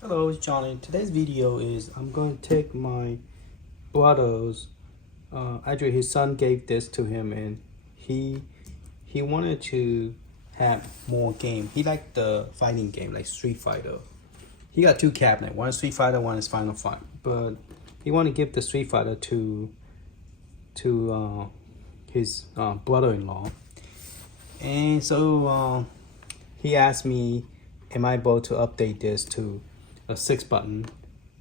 Hello, it's Johnny. Today's video is I'm going to take my brother's. Actually, his son gave this to him, and he wanted to have more game. He liked the fighting game, like Street Fighter. He got two cabinets. One is Street Fighter, one is Final Fight. But he wanted to give the Street Fighter to his brother-in-law, and so he asked me, "Am I able to update this to a 6 button,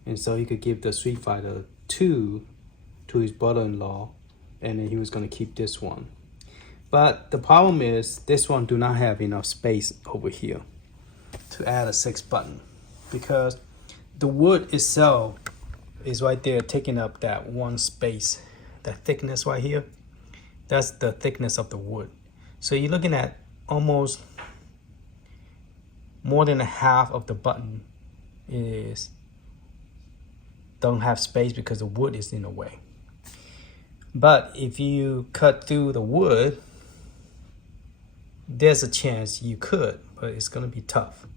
and so he could give the Street Fighter 2 to his brother-in-law, and then he was going to keep this one." But the problem is this one do not have enough space over here to add a 6 button, because the wood itself is right there taking up that one space. That thickness right here, that's the thickness of the wood. So you're looking at almost more than a half of the button don't have space because the wood is in the way. But if you cut through the wood, there's a chance you could, but it's going to be tough.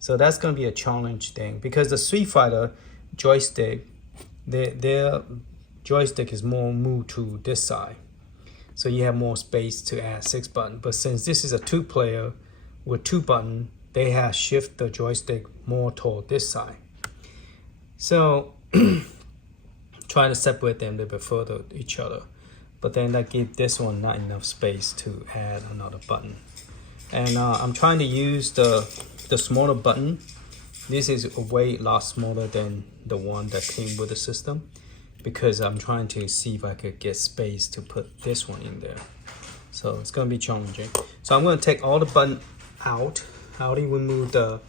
So that's going to be a challenge thing, because the Street Fighter joystick, their joystick is more moved to this side, so you have more space to add 6 button. But since this is a 2-player with 2 button, they have shift the joystick more toward this side. So try to separate them a little bit further each other, but then that gives this one not enough space to add another button. And I'm trying to use the smaller button. This is a lot smaller than the one that came with the system, because I'm trying to see if I could get space to put this one in there. So it's going to be challenging. So I'm going to take all the button out. I already removed the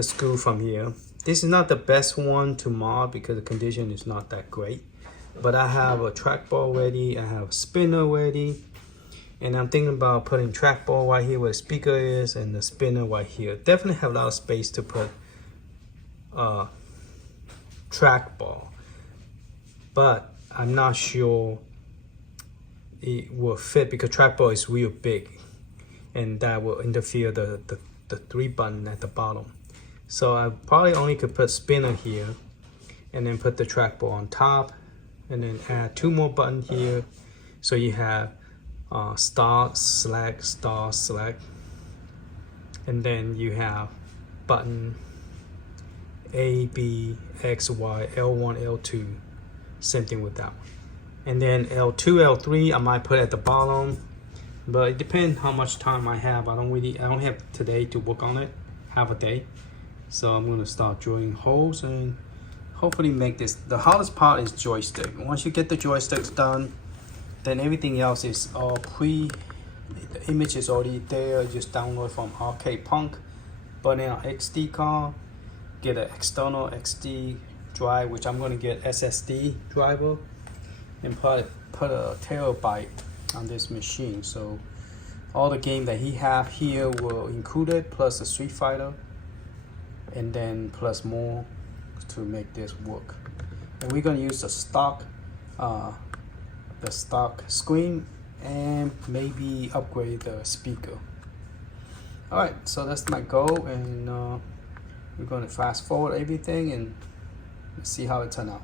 screw from here. This is not the best one to mod because the condition is not that great. But I have a trackball ready. I have a spinner ready. And I'm thinking about putting trackball right here where the speaker is, and the spinner right here. Definitely have a lot of space to put trackball. But I'm not sure it will fit because trackball is real big, and that will interfere the 3 button at the bottom. So I probably only could put spinner here, and then put the trackball on top, and then add 2 more buttons here. So you have start, select, start, select, and then you have button A, B, X, Y, L1, L2. Same thing with that one. And then L2, L3 I might put at the bottom, but it depends how much time I have. I don't have today to work on it, half a day. So I'm gonna start drilling holes and hopefully make this. The hardest part is joystick. Once you get the joysticks done, then everything else is all the image is already there. Just download from Arcade1up, put in an XD card, get an external XD drive, which I'm going to get SSD driver, and put a terabyte on this machine. So all the game that he have here will include it, plus the Street Fighter, and then plus more to make this work. And we're going to use the stock screen, and maybe upgrade the speaker. All right, so that's my goal, and we're going to fast forward everything and see how it turns out.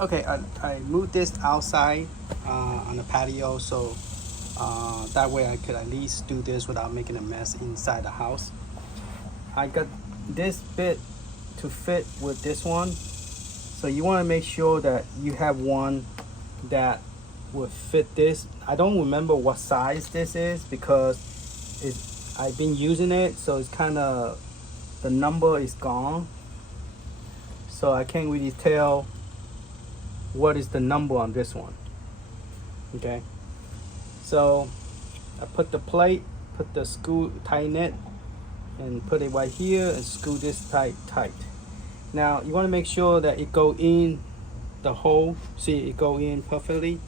Okay, I moved this outside on the patio, so that way I could at least do this without making a mess inside the house. I got this bit to fit with this one, so you want to make sure that you have one that would fit this. I don't remember what size this is because I've been using it, so it's kind of, the number is gone, so I can't really tell what is the number on this one. Okay, so I put the plate, put the screw, tighten it, and put it right here and screw this tight. Now you want to make sure that it go in the hole. See, it go in perfectly.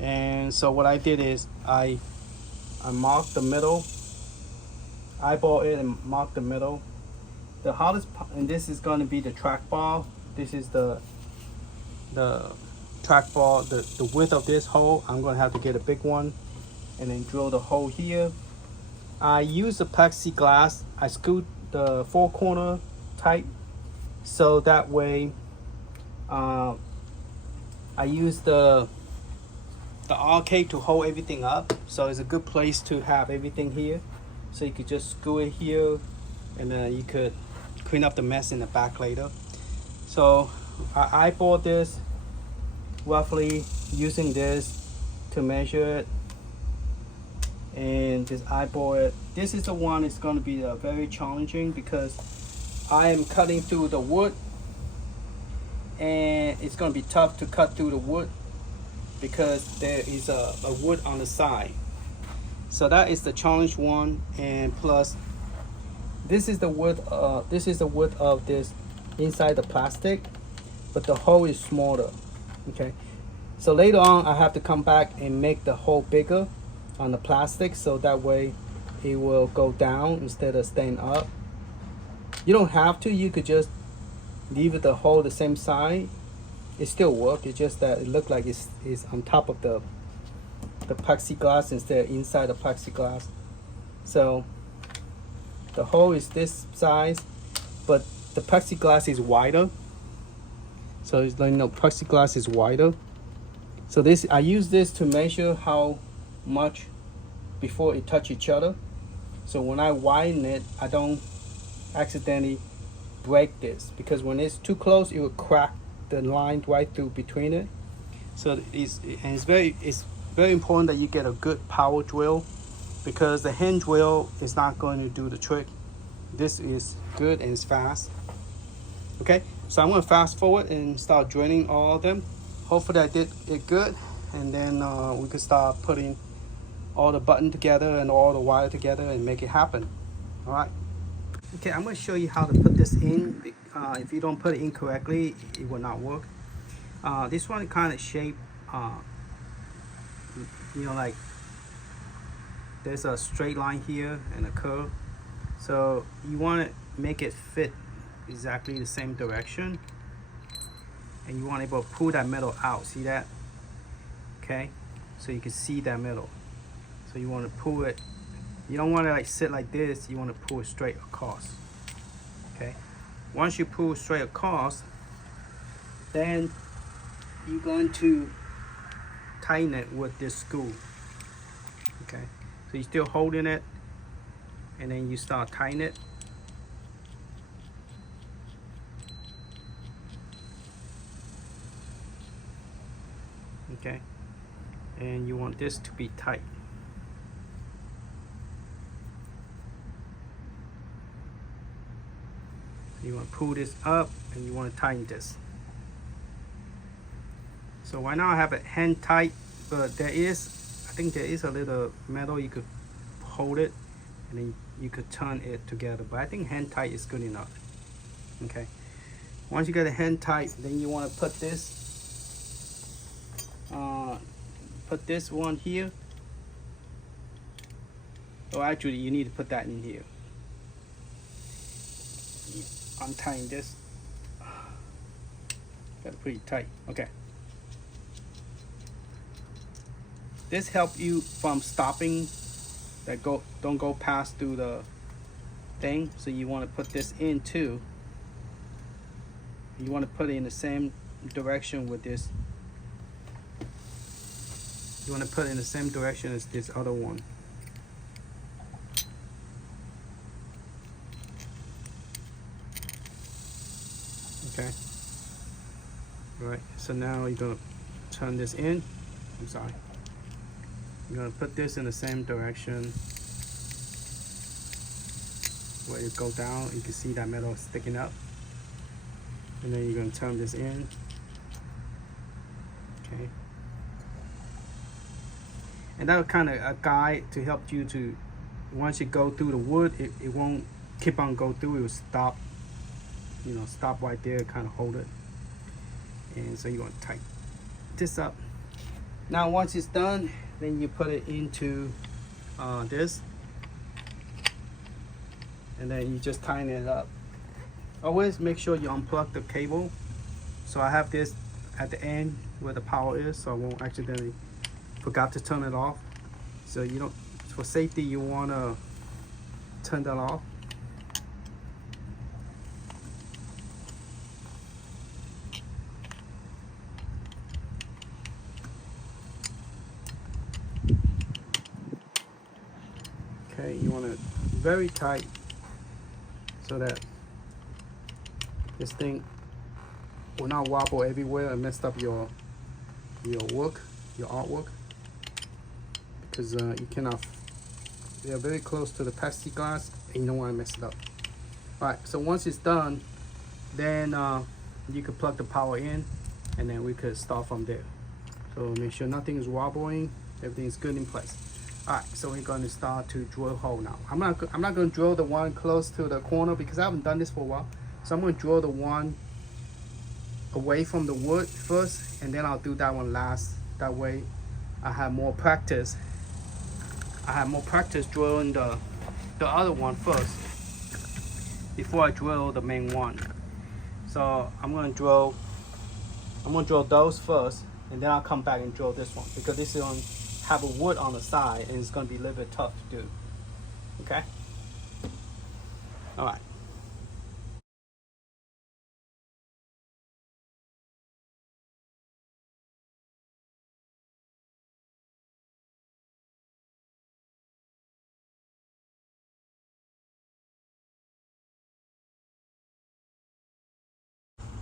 And so what I did is I marked the middle, eyeball it and mark the middle. The hardest part, and this is going to be the trackball. This is the trackball, the width of this hole. I'm going to have to get a big one and then drill the hole here. I use the plexiglass. I screwed the four corner tight, so that way I use the arcade to hold everything up. So it's a good place to have everything here. So you could just screw it here, and then you could clean up the mess in the back later. So I eyeballed this roughly using this to measure it, and just eyeball it. This is the one that's going to be very challenging because I am cutting through the wood, and it's going to be tough to cut through the wood because there is a wood on the side. So that is the challenge one, and plus this is the width of this inside the plastic, but the hole is smaller. Okay, so later on I have to come back and make the hole bigger on the plastic, so that way it will go down instead of staying up. You don't have to, you could just leave the hole the same size. It still works. It's just that it looked like it's on top of the plexiglass instead of inside the plexiglass. So the hole is this size, but the plexiglass is wider. So it's like, plexiglass is wider. So this, I use this to measure how much before it touch each other. So when I widen it, I don't accidentally break this, because when it's too close, it will crack the line right through between it. So it's very important that you get a good power drill, because the hand drill is not going to do the trick. This is good and it's fast. Okay, so I'm going to fast forward and start drilling all of them. Hopefully I did it good, and then we can start putting all the button together and all the wire together and make it happen. All right. Okay, I'm going to show you how to put this in. If you don't put it in correctly, it will not work. This one kind of shape, like there's a straight line here and a curve. So you want to make it fit exactly the same direction, and you want to be able to pull that metal out. See that? Okay, so you can see that metal. So you want to pull it. You don't want to like sit like this. You want to pull it straight across. Okay, once you pull straight across, then you're going to tighten it with this screw. Okay, so you're still holding it, and then you start tightening it. Okay, and you want this to be tight. You want to pull this up, and you want to tighten this. So right now I have it hand tight, but I think there is a little metal you could hold it, and then you could turn it together. But I think hand tight is good enough. Okay. Once you get a hand tight, then you want to put this one here. Oh, actually, you need to put that in here. Untying this. Got it pretty tight. Okay. This helps you from stopping that don't go past through the thing. So you want to put this in too. You want to put it in the same direction with this. You want to put it in the same direction as this other one. Okay. All right. So now you're gonna turn this in. I'm sorry. You're gonna put this in the same direction where you go down. You can see that metal sticking up, and then you're gonna turn this in. Okay. And that'll kind of a guide to help you to, once you go through the wood, it won't keep on go through, it will stop, you know, stop right there, kind of hold it. And so you're going to tighten this up. Now once it's done, then you put it into this, and then you just tighten it up. Always make sure you unplug the cable. So I have this at the end where the power is, so I won't accidentally forgot to turn it off. So you don't, for safety, you want to turn that off. Okay, you want it very tight so that this thing will not wobble everywhere and mess up your work, your artwork, because you cannot. They are very close to the plexiglass, and you don't want to mess it up. All right, so once it's done, then you could plug the power in, and then we could start from there. So make sure nothing is wobbling, everything is good in place. All right, so we're going to start to drill a hole now. I'm not going to drill the one close to the corner because I haven't done this for a while. So I'm going to drill the one away from the wood first, and then I'll do that one last. That way I have more practice. I have more practice drilling the other one first before I drill the main one. So I'm going to drill those first, and then I'll come back and drill this one because this is on have a wood on the side and it's going to be a little bit tough to do. Okay, all right.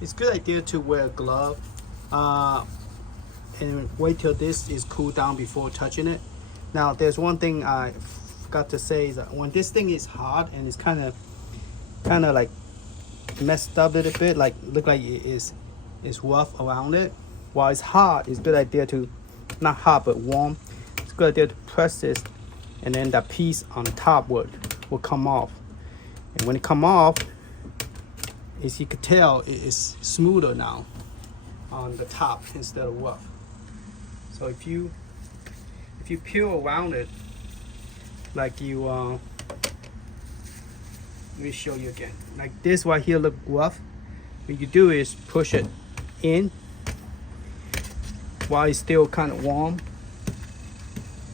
It's a good idea to wear a glove and wait till this is cooled down before touching it. Now there's one thing I forgot to say is that when this thing is hot and it's kind of like messed up a little bit, like look like it is rough around it, while it's hot, it's a good idea to, not hot but warm, it's a good idea to press this, and then that piece on the top will come off. And when it come off, as you could tell, it is smoother now on the top instead of rough. So if you peel around it, like you, let me show you again. Like this right here look rough. What you do is push it in while it's still kind of warm.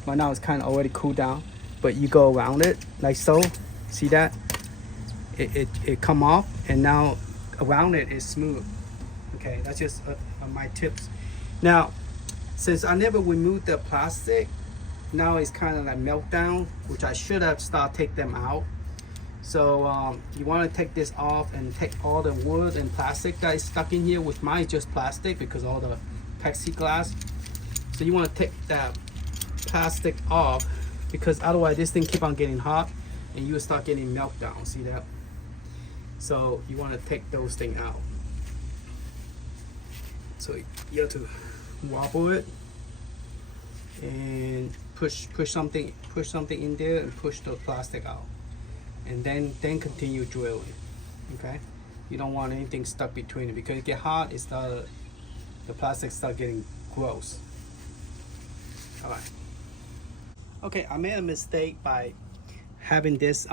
Right now it's kind of already cooled down, but you go around it like so. See that? It come off, and now around it is smooth. Okay, that's just my tips. Now, since I never removed the plastic, now it's kind of like melt down, which I should have take them out. So you want to take this off and take all the wood and plastic that is stuck in here, which mine is just plastic because all the plexiglass. So you want to take that plastic off, because otherwise this thing keep on getting hot and you will start getting meltdown. See that? So you want to take those things out. So you have to wobble it and push something in there and push the plastic out, and then continue drilling. Okay, you don't want anything stuck between it, because it get hot, the plastic start getting gross. All right. Okay, I made a mistake by having this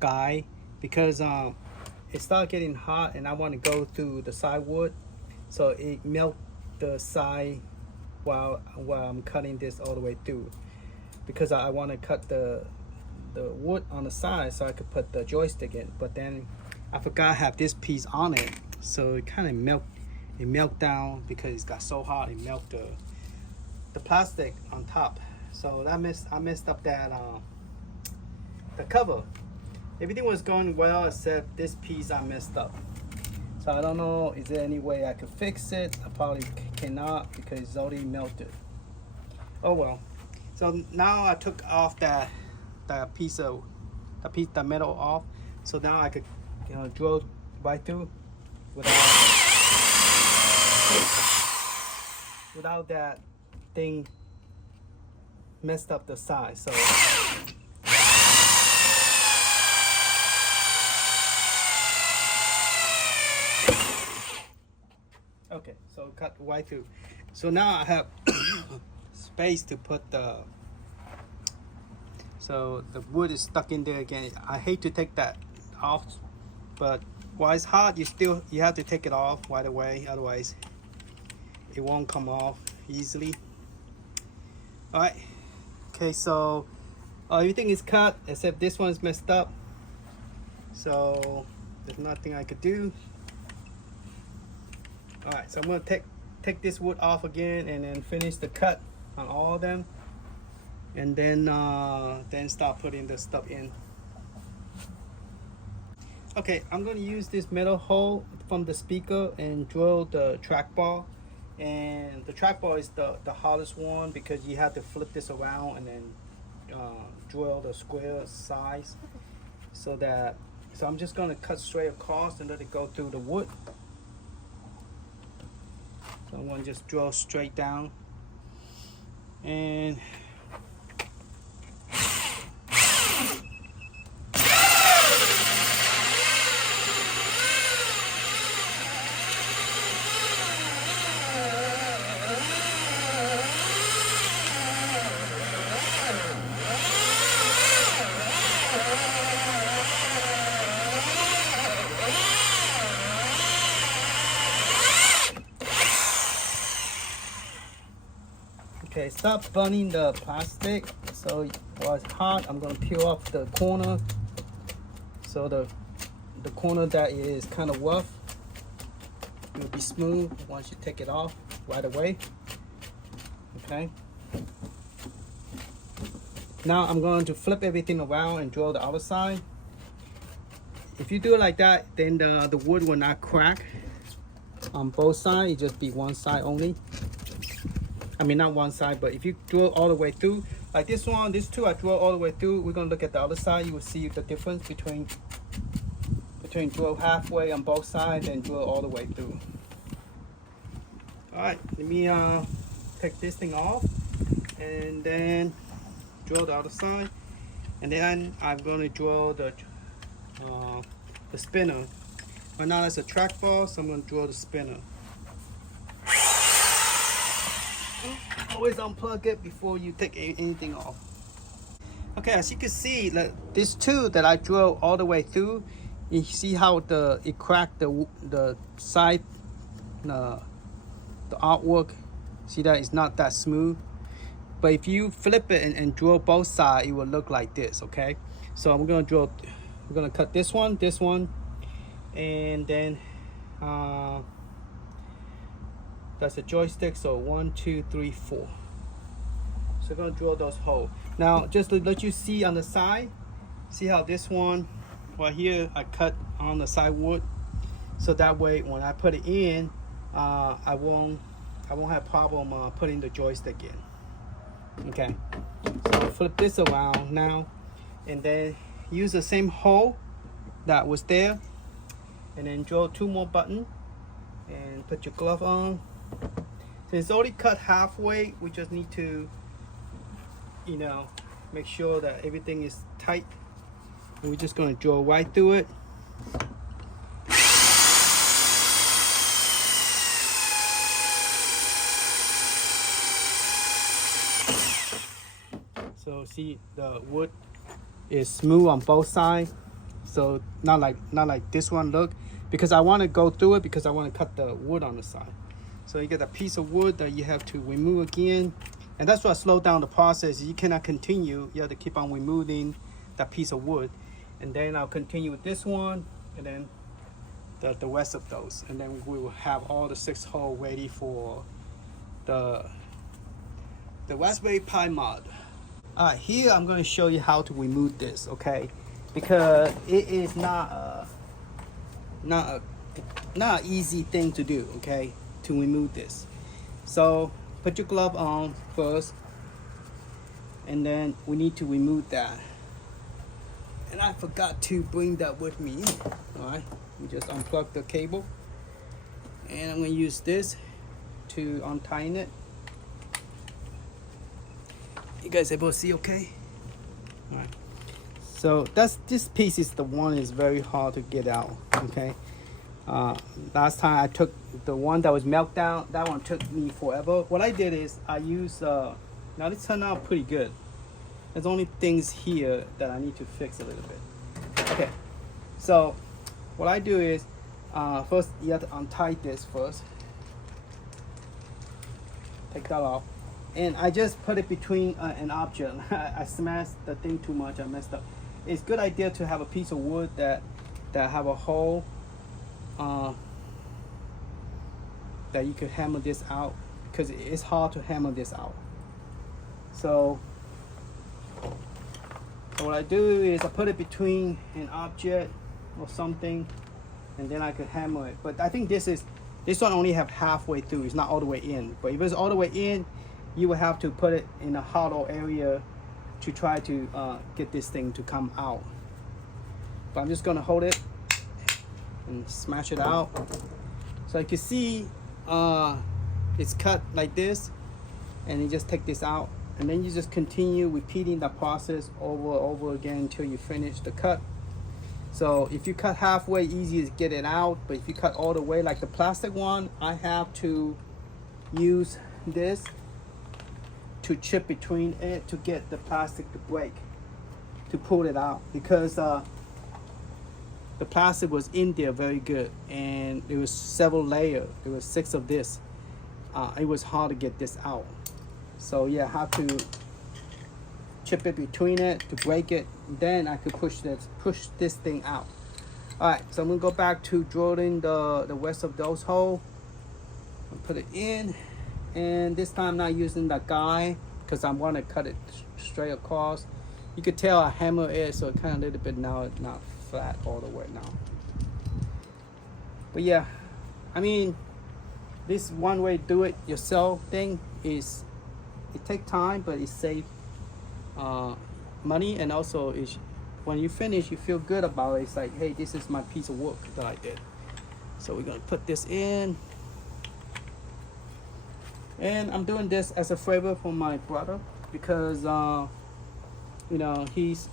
guy, because it started getting hot and I want to go through the side wood, so it melt the side while I'm cutting this all the way through, because I want to cut the wood on the side so I could put the joystick in. But then I forgot I have this piece on it, so it kind of melt down because it's got so hot. It melt the plastic on top. So I messed up that the cover. Everything was going well except this piece I messed up. So I don't know, is there any way I could fix it? I probably cannot because it's already melted. Oh well. So now I took off that metal off. So now I could, drill without that thing messed up the size. So okay, so cut right through. So now I have space to put the, so the wood is stuck in there again. I hate to take that off, but while it's hot, you have to take it off right away, otherwise it won't come off easily. All right, okay, so everything is cut except this one is messed up, so there's nothing I could do. All right, so I'm gonna take this wood off again and then finish the cut on all of them, and then start putting the stuff in. Okay, I'm gonna use this metal hole from the speaker and drill the trackball. And the trackball is the hardest one because you have to flip this around and then drill the square size. So I'm just gonna cut straight across and let it go through the wood. So I'm gonna just drill straight down. And okay, stop burning the plastic. So while it's hot, I'm gonna peel off the corner. So the corner that is kind of rough will be smooth once you take it off right away. Okay. Now I'm going to flip everything around and drill the other side. If you do it like that, then the wood will not crack on both sides. It just be one side only. I mean, not one side, but if you drill all the way through, like this one, these two I drill all the way through. We're gonna look at the other side. You will see the difference between drill halfway on both sides and drill all the way through. All right, let me take this thing off and then drill the other side, and then I'm gonna drill the spinner. Right now it's a trackball, so I'm gonna drill the spinner. Always unplug it before you take anything off. Okay, as you can see, like this two that I drilled all the way through, you see how it cracked the side, the artwork. See that it's not that smooth. But if you flip it and drill both sides, it will look like this. Okay, so we're gonna cut this one, and then that's a joystick, so 1, 2, 3, 4. So we're gonna drill those holes. Now, just to let you see on the side, see how this one right here, I cut on the side wood, so that way when I put it in, I won't have problem putting the joystick in. Okay, so I'll flip this around now, and then use the same hole that was there, and then drill 2 more buttons, and put your glove on. Since it's already cut halfway, we just need to, make sure that everything is tight. And we're just going to drill right through it. So see, the wood is smooth on both sides. So not like this one, look, because I want to go through it because I want to cut the wood on the side. So you get a piece of wood that you have to remove again. And that's what slowed down the process. You cannot continue. You have to keep on removing that piece of wood. And then I'll continue with this one, and then the rest of those. And then we will have all the 6 holes ready for the Raspberry Pi mod. All right, here I'm going to show you how to remove this, okay? Because it is not an easy thing to do, okay? To remove this. So put your glove on first, and then we need to remove that. And I forgot to bring that with me. All right, we just unplug the cable, and I'm going to use this to untie it. You guys able to see okay? All right. So this piece is the one is very hard to get out. Okay. Last time I took the one that was melted down. That one took me forever. What I did is I used. Now this turned out pretty good. There's only things here that I need to fix a little bit. Okay. So what I do is first you have to untie this first. Take that off. And I just put it between an object. I smashed the thing too much. I messed up. It's a good idea to have a piece of wood that have a hole that you could hammer this out, because it's hard to hammer this out. So what I do is I put it between an object or something, and then I could hammer it. But I think this one only have halfway through. It's not all the way in. But if it's all the way in, you will have to put it in a hollow area to try to get this thing to come out. But I'm just gonna hold it and smash it out. So you can see it's cut like this, and you just take this out, and then you just continue repeating the process over and over again until you finish the cut. So if you cut halfway, easy to get it out, but if you cut all the way like the plastic one, I have to use this to chip between it to get the plastic to break, to pull it out, because the plastic was in there very good, and there was several layers. There was 6 of this. It was hard to get this out. So yeah, I have to chip it between it to break it. Then I could push this thing out. All right, so I'm gonna go back to drilling the rest of those holes. Put it in, and this time I'm not using the guide because I want to cut it straight across. You could tell I hammer it, so it kind of a little bit now it's not flat all the way now. But yeah, I mean, this one way to do it yourself thing is, it takes time, but it saves money, and also is when you finish, you feel good about it. It's like, hey, this is my piece of work that I did. So we're gonna put this in, and I'm doing this as a favor for my brother, because you know, he's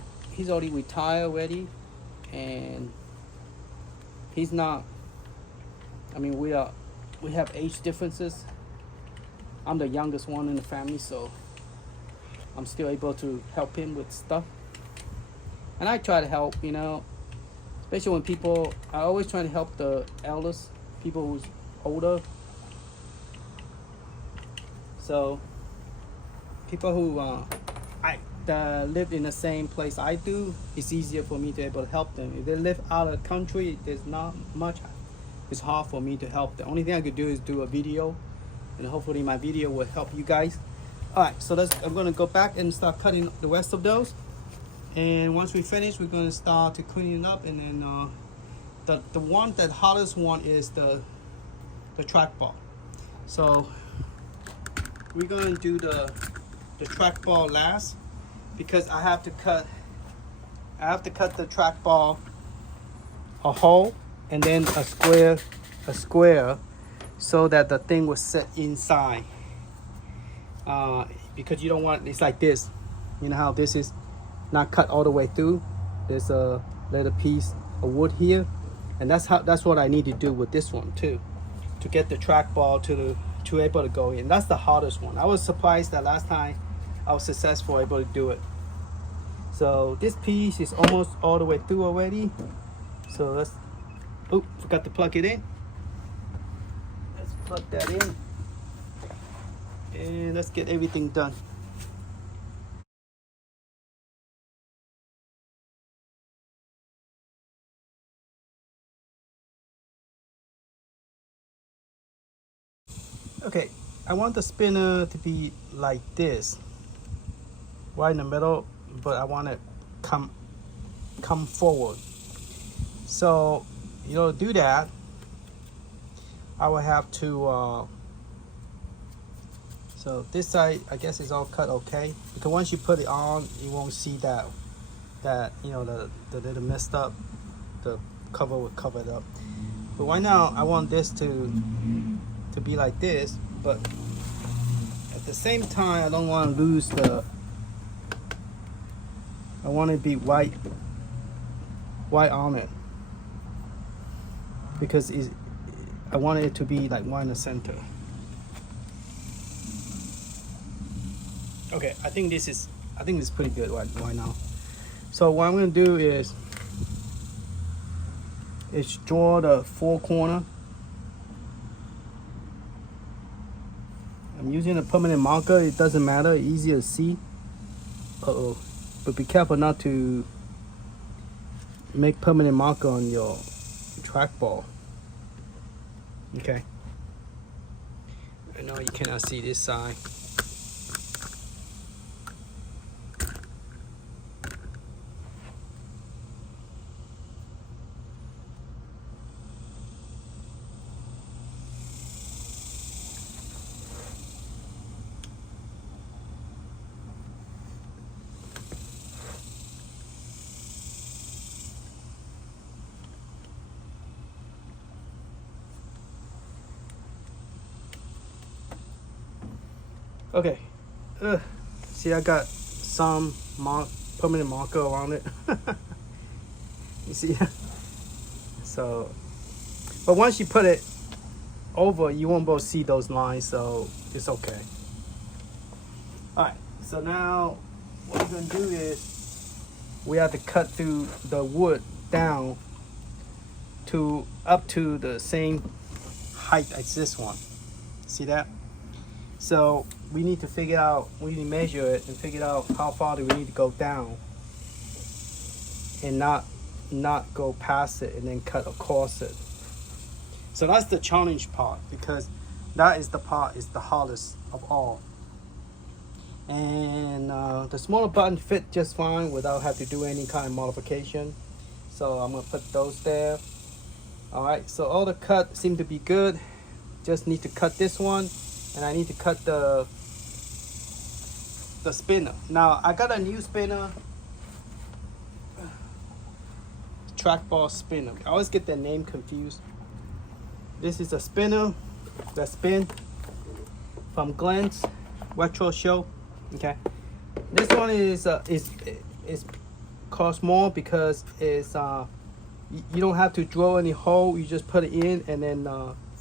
already retired already, and he's not, I mean, we have age differences. I'm the youngest one in the family, so I'm still able to help him with stuff. And I try to help, you know, especially when people, I always try to help the elders, people who's older. So people who that live in the same place I do, it's easier for me to be able to help them. If they live out of the country, there's not much. It's hard for me to help. The only thing I could do is do a video, and hopefully my video will help you guys. All right, so I'm gonna go back and start cutting the rest of those. And once we finish, we're gonna start to clean it up. And then the hardest one is the trackball. So we're gonna do the trackball last, because I have to cut the trackball a hole and then a square, so that the thing will sit inside. Because you don't want, it's like this. You know how this is not cut all the way through. There's a little piece of wood here, and that's what I need to do with this one too, to get the trackball to able to go in. That's the hardest one. I was surprised that last time I was successful able to do it. So this piece is almost all the way through already. So let's, oh, forgot to plug it in. Let's plug that in, and let's get everything done. Okay, I want the spinner to be like this, right in the middle, but I want it come forward. So, you know, to do that, I will have to, so this side, I guess is all cut okay, because once you put it on, you won't see that you know, the little messed up, the cover will cover it up. But right now, I want this to be like this, but at the same time, I don't want to lose the I want it to be white on it, because I want it to be like one in the center. Okay, I think this is pretty good right now. So what I'm gonna do is draw the four corner. I'm using a permanent marker. It doesn't matter, easier to see. But be careful not to make permanent marker on your trackball. Okay. I know you cannot see this side. Okay, see, I got some permanent marker around it. You see? So, but once you put it over, you won't be able to see those lines, so it's okay. All right, so now what we're gonna do is we have to cut through the wood down to up to the same height as this one. See that? So we need to figure out, we need to measure it and figure out how far do we need to go down, and not go past it and then cut across it. So that's the challenge part, because that is the part is the hardest of all. And the smaller button fit just fine without having to do any kind of modification. So I'm gonna put those there. All right, so all the cuts seem to be good. Just need to cut this one. And I need to cut the spinner. Now I got a new spinner, trackball spinner. I always get their name confused. This is a spinner that spin from Glenn's retro show. Okay, this one is cost more because it's you don't have to drill any hole. You just put it in and then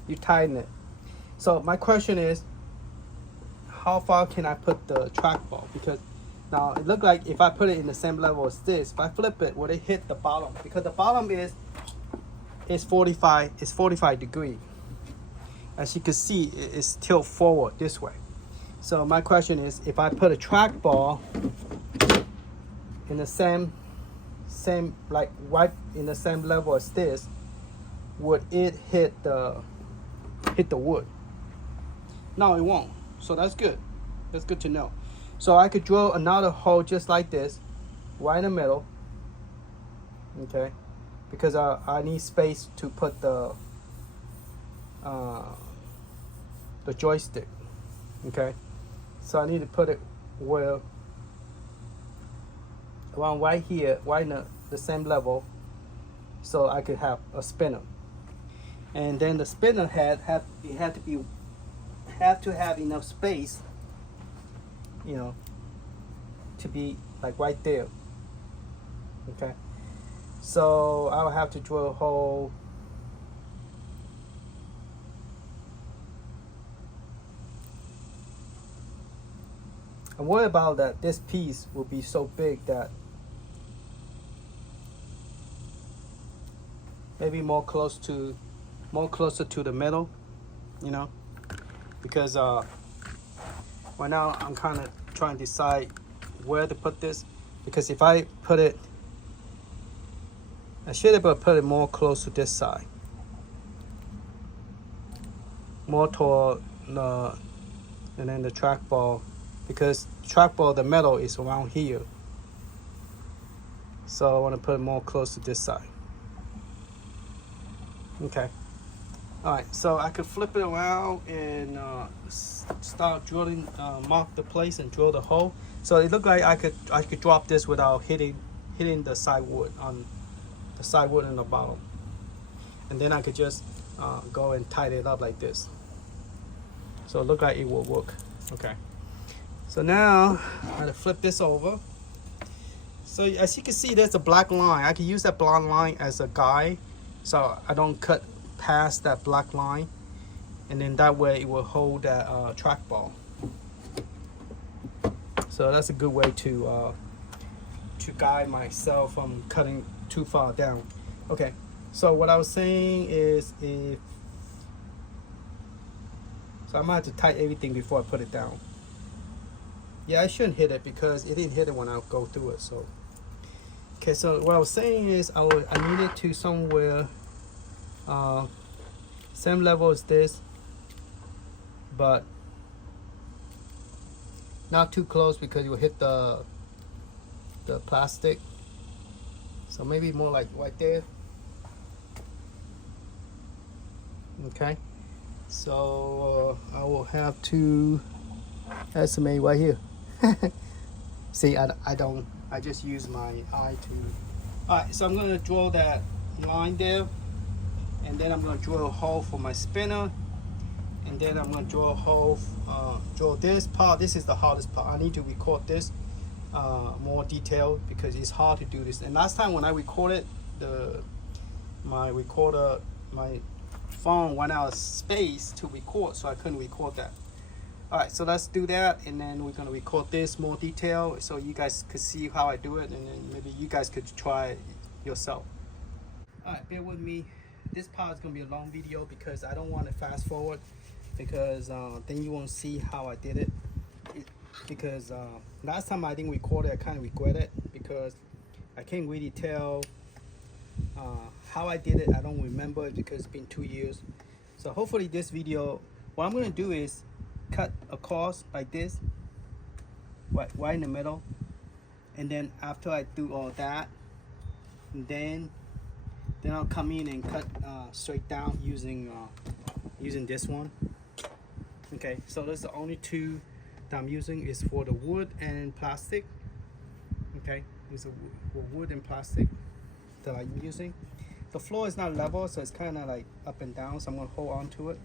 you tighten it. So my question is, how far can I put the trackball? Because now it looks like if I put it in the same level as this, if I flip it, will it hit the bottom? Because the bottom is 45 degrees. As you can see, it's tilt forward this way. So my question is, if I put a trackball in the same like right in the same level as this, would it hit the wood? No, it won't. So that's good. That's good to know. So I could drill another hole just like this, right in the middle. Okay, because I need space to put the joystick. Okay, so I need to put it where around right here, right in the same level, so I could have a spinner. And then the spinner head had to have enough space, you know, to be like right there. Okay, so I'll have to drill a hole I'm worried about that this piece will be so big that maybe more closer to the middle, you know, because right now I'm kind of trying to decide where to put this, because if I put it, I should have put it more close to this side, more toward the, and then the trackball, because trackball, the metal is around here, so I want to put it more close to this side. Okay. All right, so I could flip it around and start drilling, mark the place and drill the hole. So it looked like I could drop this without hitting the side wood on the side wood in the bottom, and then I could just go and tighten it up like this. So it looked like it will work. Okay. So now I'm gonna flip this over. So as you can see, there's a black line. I can use that black line as a guide, so I don't cut past that black line, and then that way it will hold that trackball. So that's a good way to guide myself from cutting too far down. Okay, so what I was saying is so I'm gonna have to tighten everything before I put it down. Yeah, I shouldn't hit it because it didn't hit it when I go through it. So okay, so what I was saying is I needed to somewhere same level as this, but not too close because you will hit the plastic. So maybe more like right there. Okay, so I will have to estimate right here. See, I just use my eye to. Alright, so I'm going to draw that line there, and then I'm going to draw a hole for my spinner, and then I'm going to draw a hole, draw this part. This is the hardest part. I need to record this more detailed because it's hard to do this. And last time when I recorded, my phone went out of space to record, so I couldn't record that. Alright, so let's do that, and then we're going to record this more detail so you guys could see how I do it, and then maybe you guys could try it yourself. Alright, bear with me. This part is going to be a long video because I don't want to fast forward, because then you won't see how I did it. Because last time I didn't record it, I kind of regret it because I can't really tell how I did it. I don't remember it because it's been 2 years. So hopefully this video, what I'm going to do is cut across like this, right in the middle, and then after I do all that, and then I'll come in and cut straight down using this one. Okay, so that's the only two that I'm using is for the wood and plastic. Okay, it's a wood and plastic that I'm using. The floor is not level, so it's kind of like up and down, so I'm going to hold on to it.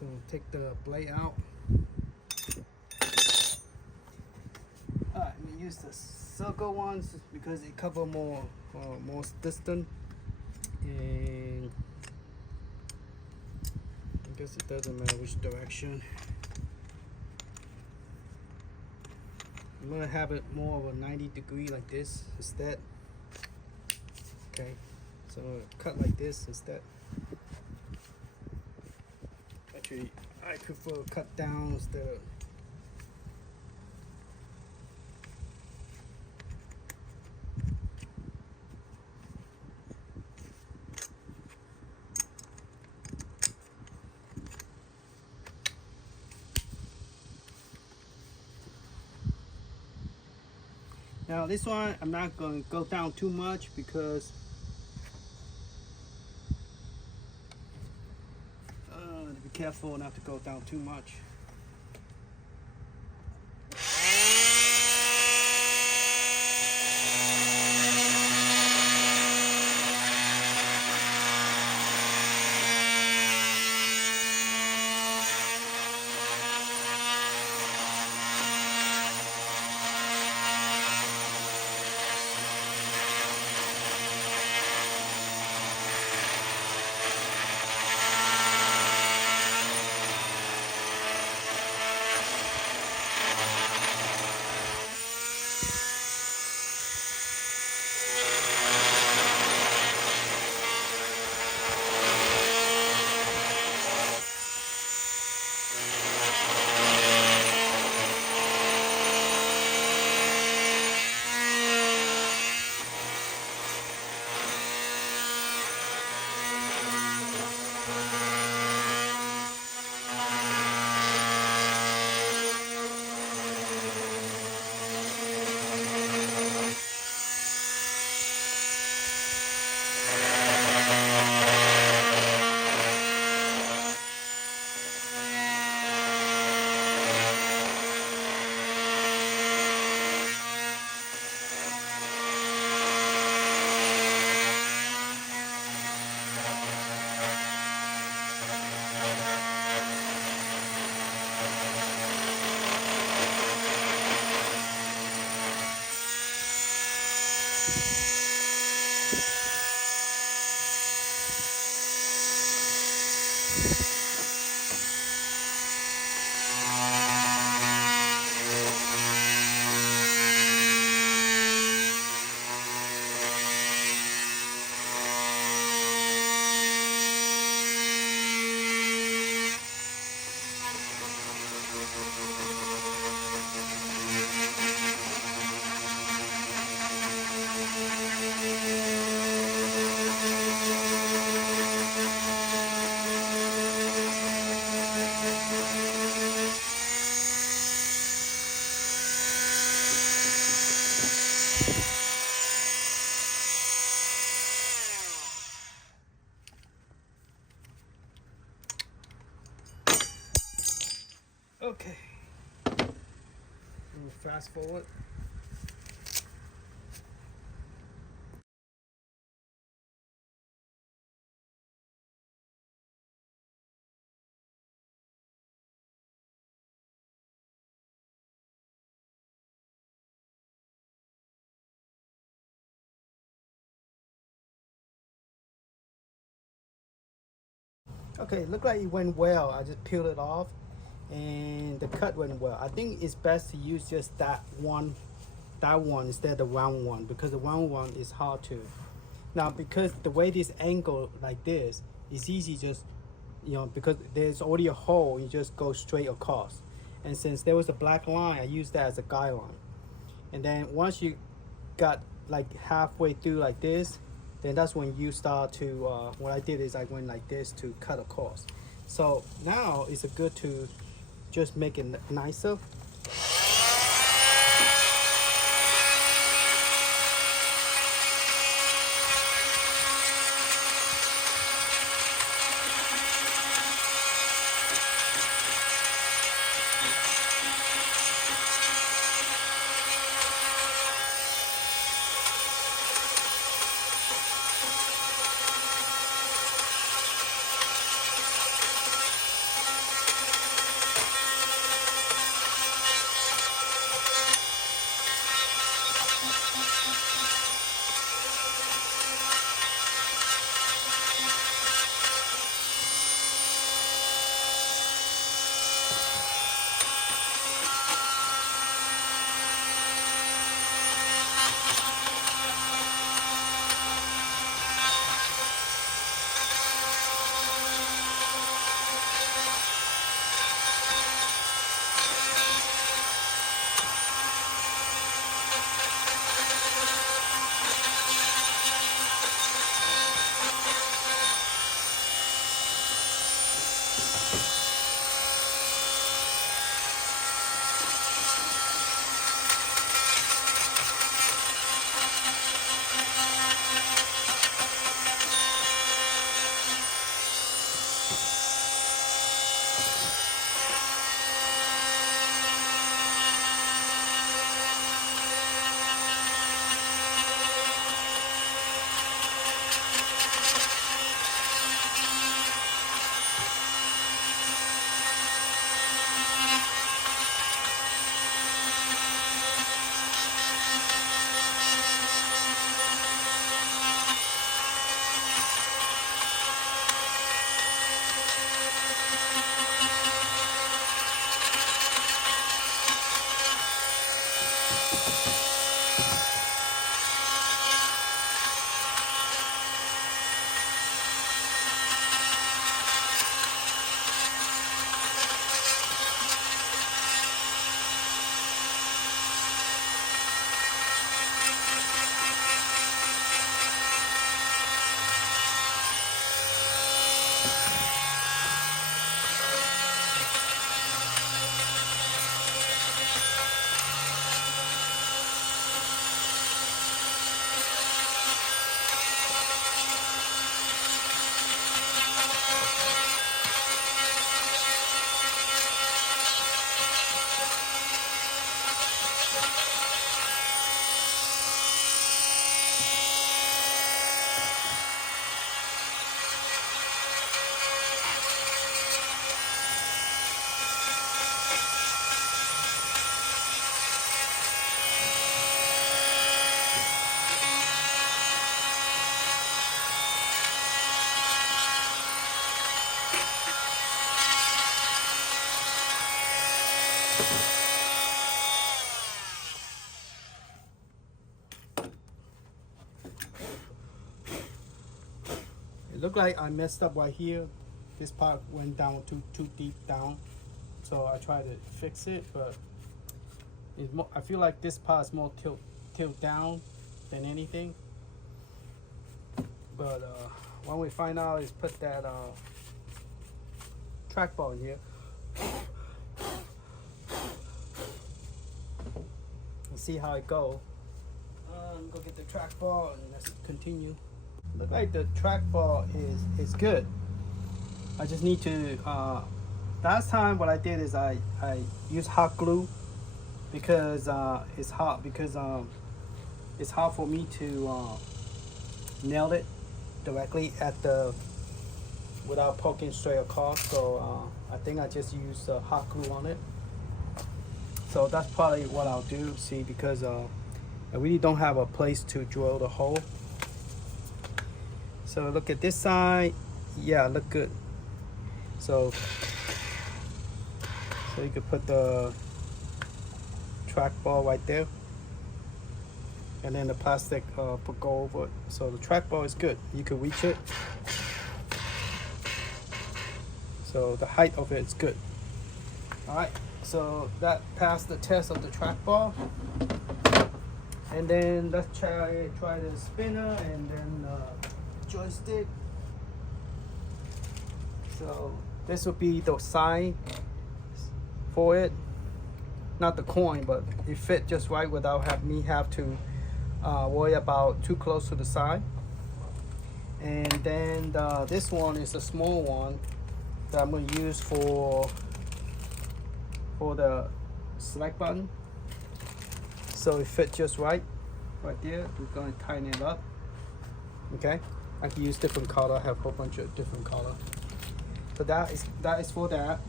So take the blade out. Alright, I'm gonna use the circle ones because it cover more distance. And guess it doesn't matter which direction. I'm gonna have it more of a 90-degree like this instead. Okay, so cut like this instead. Actually, I prefer cut down instead of. Now this one, I'm not going to go down too much because be careful not to go down too much. Okay, we'll fast forward. Okay, look like it went well. I just peeled it off and the cut went well. I think it's best to use just that one instead of the round one, because the round one is hard to. Now, because the way this angle like this, it's easy just, because there's already a hole, you just go straight across. And since there was a black line, I used that as a guideline. And then once you got like halfway through like this, then that's when you start to, what I did is I went like this to cut across. So now it's good to just make it nicer. It looked like I messed up right here. This part went down too deep down, so I tried to fix it, but it's more, I feel like this part is more tilt down than anything. But what we find out is put that trackball in here. And see how it goes. Go get the trackball and let's continue. Look like the trackball is good. I just need to. Last time what I did is I used hot glue because it's hot, because it's hard for me to nail it directly at the without poking straight across. So I think I just used hot glue on it. So that's probably what I'll do. See, because I really don't have a place to drill the hole. So look at this side. Yeah, look good. So you could put the trackball right there, and then the plastic go over it. So the trackball is good. You can reach it. So the height of it is good. All right. So that passed the test of the trackball. And then let's try the spinner and then joystick. So this will be the side for it, not the coin, but it fit just right without me have to worry about too close to the side. And then this one is a small one that I'm going to use for the select button. So it fit just right there. We're going to tighten it up. Okay, I can use different color. I have a whole bunch of different color. So that is for that.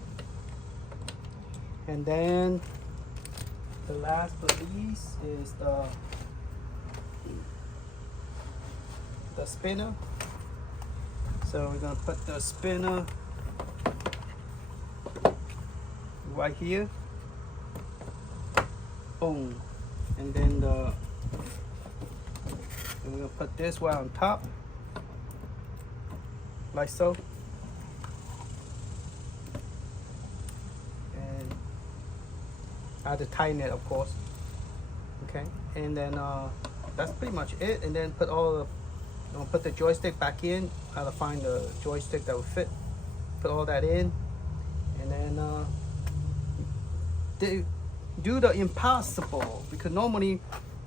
And then the last but least is the spinner. So we're gonna put the spinner right here. Boom. And then we're gonna put this right on top, like so. And I have to tighten it, of course. Okay. And then that's pretty much it. And then I'm gonna put the joystick back in. I have to find the joystick that will fit. Put all that in, and then do the impossible, because normally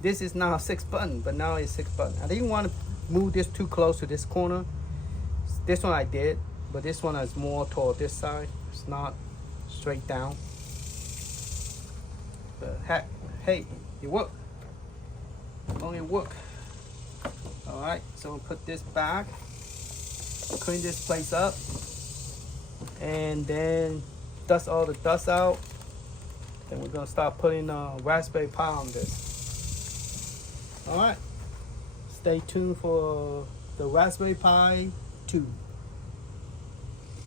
this is not a 6 button, but now it's 6 button. I didn't want to move this too close to this corner. This one I did, but this one is more toward this side. It's not straight down. But heck, hey, it worked. Only work. All right, so we'll put this back, clean this place up, and then dust all the dust out. Then we're gonna start putting Raspberry Pi on this. All right, stay tuned for the Raspberry Pi 2.